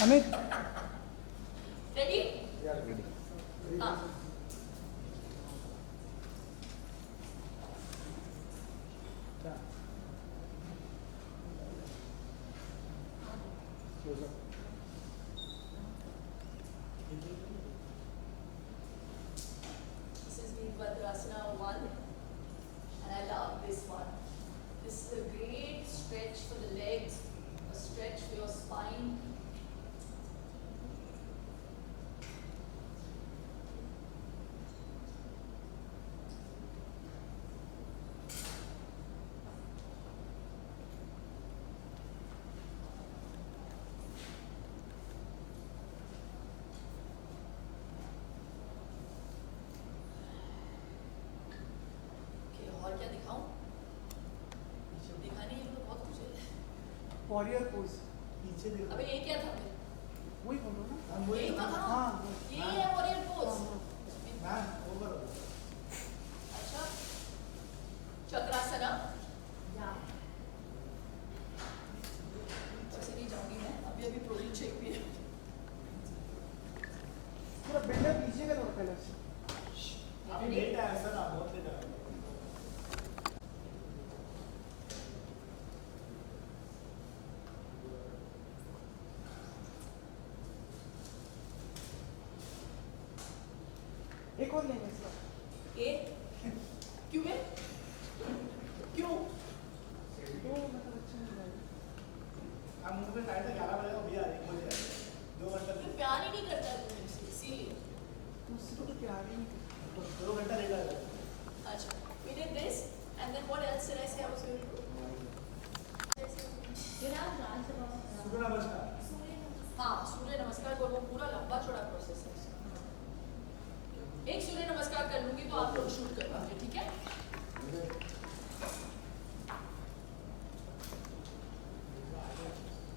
Amit, Ready? Yeah, ready. हाँ. Close up. This is Virabhadrasana 1 and I love this one. This is a great stretch for the legs, a stretch for your spine. Okay, और क्या दिखाऊं? दिखाने के लिए तो बहुत कुछ है. warrior pose. पीछे देखो. अबे ये क्या था? वही बोलो ना. यही तो था. हाँ. ये है warrior pose. Ma'am, over. अच्छा. चक्रासना. ऐसे नहीं जाऊंगी मैं. अभी प्रोटीन शेक भी है. पूरा बेंडर पीछे का थोड़ा पहले से. अभी लेट है सर, आप बहुत लेट आए. एक और लेंगे इसका. ए क्यों है? क्यों? तो मतलब अच्छा नहीं लगेगा. हम मुंह पे टाइट है, 11 बजे का भैया 1 बजे आए. 2 घंटा तो प्यार ही नहीं करता है तुम मुझसे, इसीलिए. मुझसे तो प्यार ही नहीं करता. तो 2 घंटा लेट आए. अच्छा, we did this and then what else did I say I was going to do? सूर्य नमस्कार. हाँ, सूर्य नमस्कार को वो पूरा लंबा चौड़ा प्रोसेस है. एक सूर्य नमस्कार कर लूंगी तो आप लोग शूट कर पाओगे, ठीक है?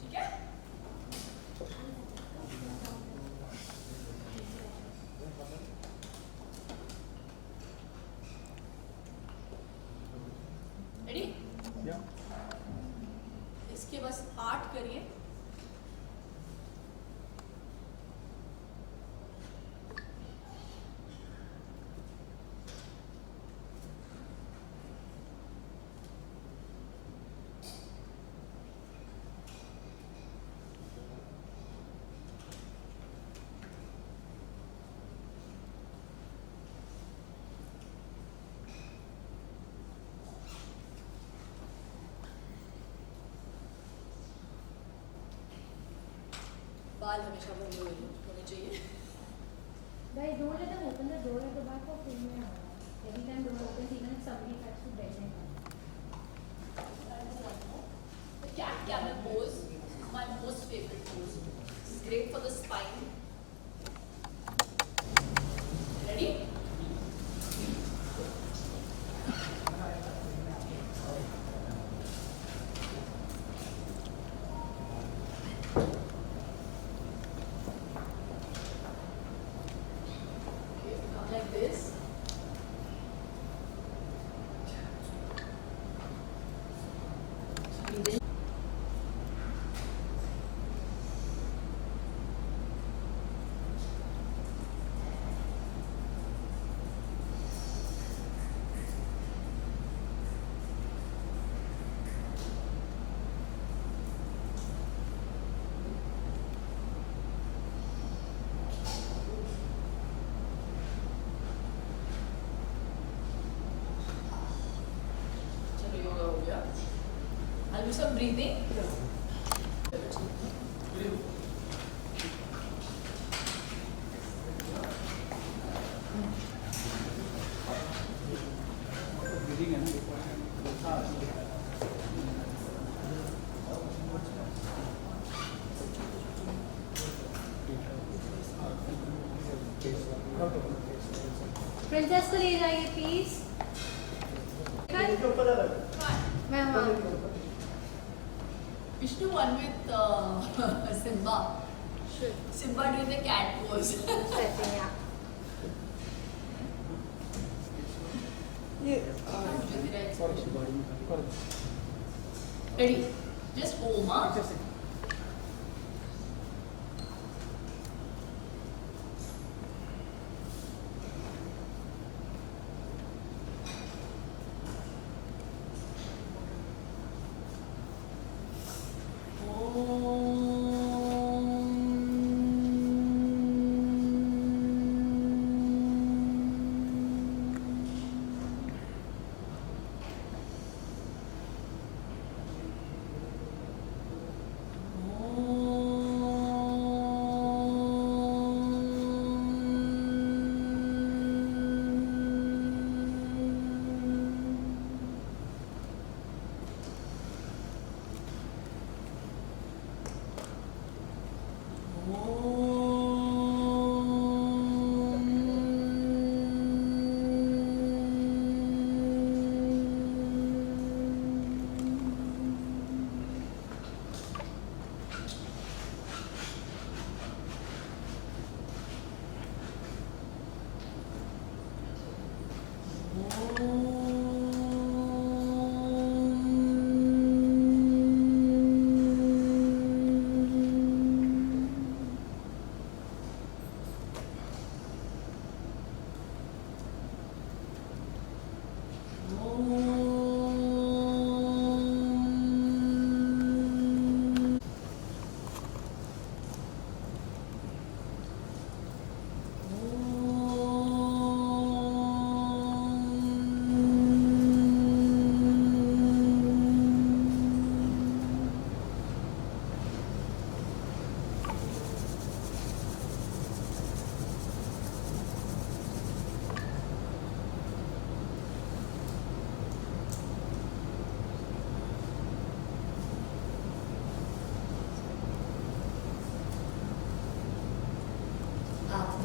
ठीक है? रेडी? या इसके बस 8 करिए. बाल हमेशा बंद होने चाहिए. Guys, don't let them open the door at the back of film. Every time door opens, even if somebody tries to bend it. The cat camel pose is my most favorite pose. It's great for the spine. Ready? Okay, come like this. Breathe in. चलो योगा हो गया. I'll do some breathing. Breathing है ना. Princess को ले जाइए please. इनके ऊपर आ रहा है. मैम हाँ. Vishnu one with Simba. Simba doing the cat pose. Stretching, yeah. ये Ready? Just Om.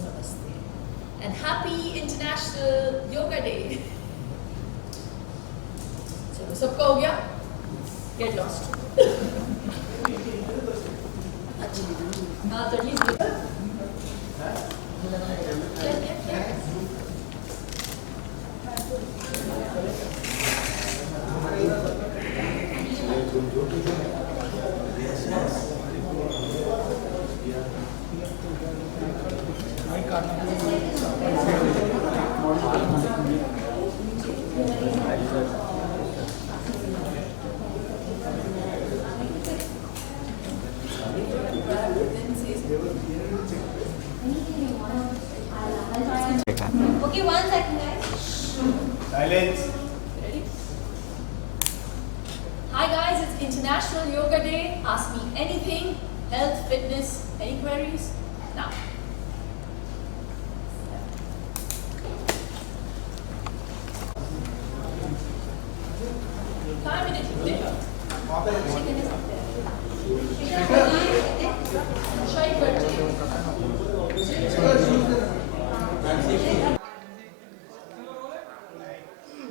Namaste. And happy International Yoga Day. चलो सबका हो गया? Get lost. अच्छा हाँ तो ये Okay, 1 second, guys. Silence. Ready? Hi guys, it's International Yoga Day. Ask me anything, health, fitness, any queries? Now. Five minutes.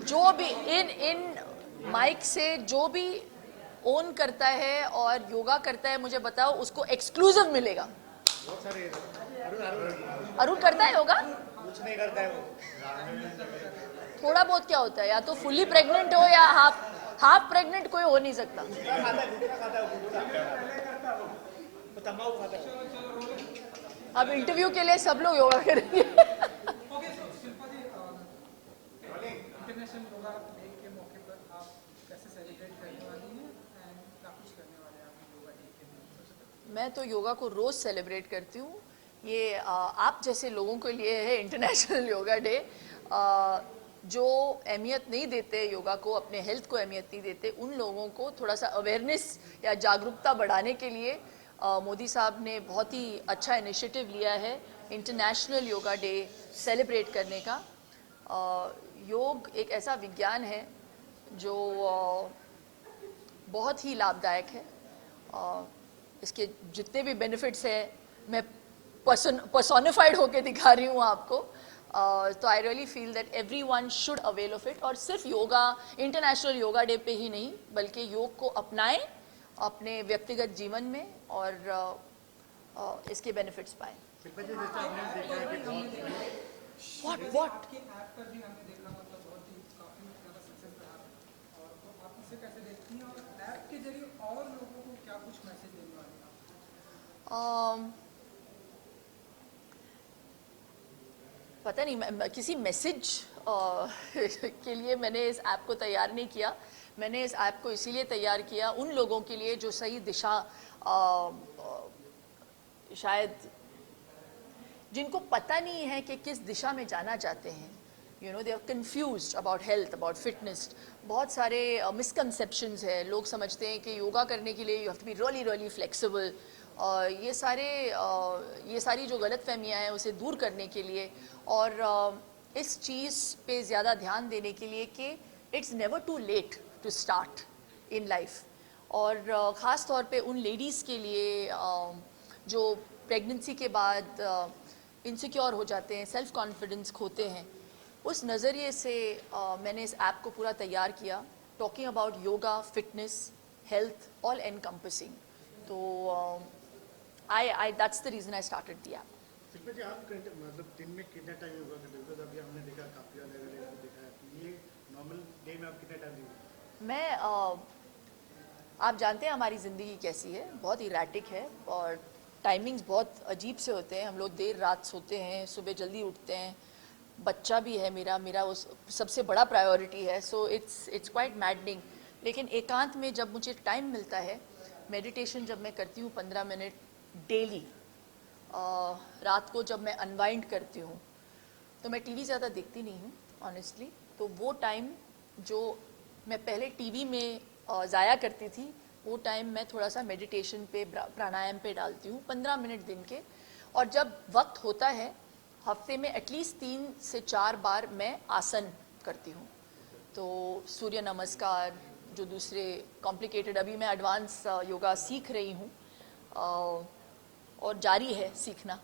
जो भी इन माइक से जो भी ओन करता है और योगा करता है मुझे बताओ उसको एक्सक्लूसिव मिलेगा। अरुण करता है योगा? कुछ नहीं करता है वो। थोड़ा बहुत क्या होता है, या तो फुल्ली प्रेग्नेंट हो या हाफ प्रेग्नेंट कोई हो नहीं सकता। तंबाकू खाता है। अब इंटरव्यू के लिए सब लोग योगा करेंगे। इंटरनेशनल योगा डे के मौके पर आप कैसे सेलिब्रेट करने वाली हैं एंड क्या कुछ करने वाले हैं आप योगा डे के लिए? सबसे पहले मैं तो योगा को रोज सेलिब्रेट करती हूँ। ये आप जैसे लोगों के लिए है इंटरनेशनल योगा डे। जो अहमियत नहीं देते योगा को, अपने हेल्थ को अहमियत नहीं देते, उन लोगों को थोड़ा सा अवेयरनेस या जागरूकता बढ़ाने के लिए मोदी साहब ने बहुत ही अच्छा इनिशिएटिव लिया है इंटरनेशनल योगा डे सेलिब्रेट करने का। योग एक ऐसा विज्ञान है जो बहुत ही लाभदायक है। इसके जितने भी बेनिफिट्स हैं मैं पर्सोनिफाइड होके दिखा रही हूँ आपको। तो I really feel that everyone should avail of it. और सिर्फ योगा इंटरनेशनल योगा डे पे ही नहीं बल्कि योग को अपनाएं अपने व्यक्तिगत जीवन में और इसके बेनिफिट्स पाएं। What? आपके ऐप पर भी हमने देखा मतलब बहुत ही काफी ज़्यादा सक्सेस रहा और तो आप इसे कैसे देखती हैं और ऐप के जरिए और लोगों को क्या कुछ मैसेज देने वाले हैं आप? पता नहीं मैं किसी मैसेज के लिए मैंने इस ऐप को तैयार नहीं किया। मैंने इस ऐप को इसीलिए तैयार किया उन लोगों के लिए जो सही दिशा शायद जिनको पता नहीं है कि किस दिशा में जाना चाहते हैं। You know they are confused about health, about fitness. बहुत सारे मिसकंसेप्शंस है। लोग समझते हैं कि योगा करने के लिए you have to be really really flexible. ये सारी जो गलतफहमियां हैं उसे दूर करने के लिए और इस चीज़ पे ज़्यादा ध्यान देने के लिए कि it's never too late to start in life. और ख़ास तौर पे उन लेडीज़ के लिए जो प्रेगनेंसी के बाद इनसिक्योर हो जाते हैं, सेल्फ कॉन्फिडेंस खोते हैं, उस नज़रिए से मैंने इस ऐप को पूरा तैयार किया। Talking about yoga, fitness, health, all encompassing. तो that's the reason I started the app. Shilpa ji, आप मतलब दिन में कितना टाइम योगा करते हो? अभी हमने देखा काफ़ी अलग अलग देखा है। ये आप कितने टाइम देंगे? मैं आप जानते हैं हमारी ज़िंदगी कैसी है, बहुत इरेटिक है और टाइमिंग्स बहुत अजीब से होते हैं। हम लोग देर रात सोते हैं, सुबह जल्दी उठते हैं, बच्चा भी है मेरा वो सबसे बड़ा प्रायोरिटी है। So it's quite maddening. लेकिन एकांत में जब मुझे टाइम मिलता है, मेडिटेशन जब मैं करती हूँ 15 मिनट डेली, रात को जब मैं अनवाइंड करती हूँ, तो मैं टीवी ज़्यादा देखती नहीं हूँ ऑनेस्टली। तो वो टाइम जो मैं पहले टीवी में ज़ाया करती थी, वो टाइम मैं थोड़ा सा मेडिटेशन पे, प्राणायाम पे डालती हूँ 15 मिनट दिन के। और जब वक्त होता है, हफ्ते में एटलीस्ट 3 से 4 बार मैं आसन करती हूँ। तो सूर्य नमस्कार, जो दूसरे कॉम्प्लिकेटेड, अभी मैं एडवांस योगा सीख रही हूँ और जारी है सीखना।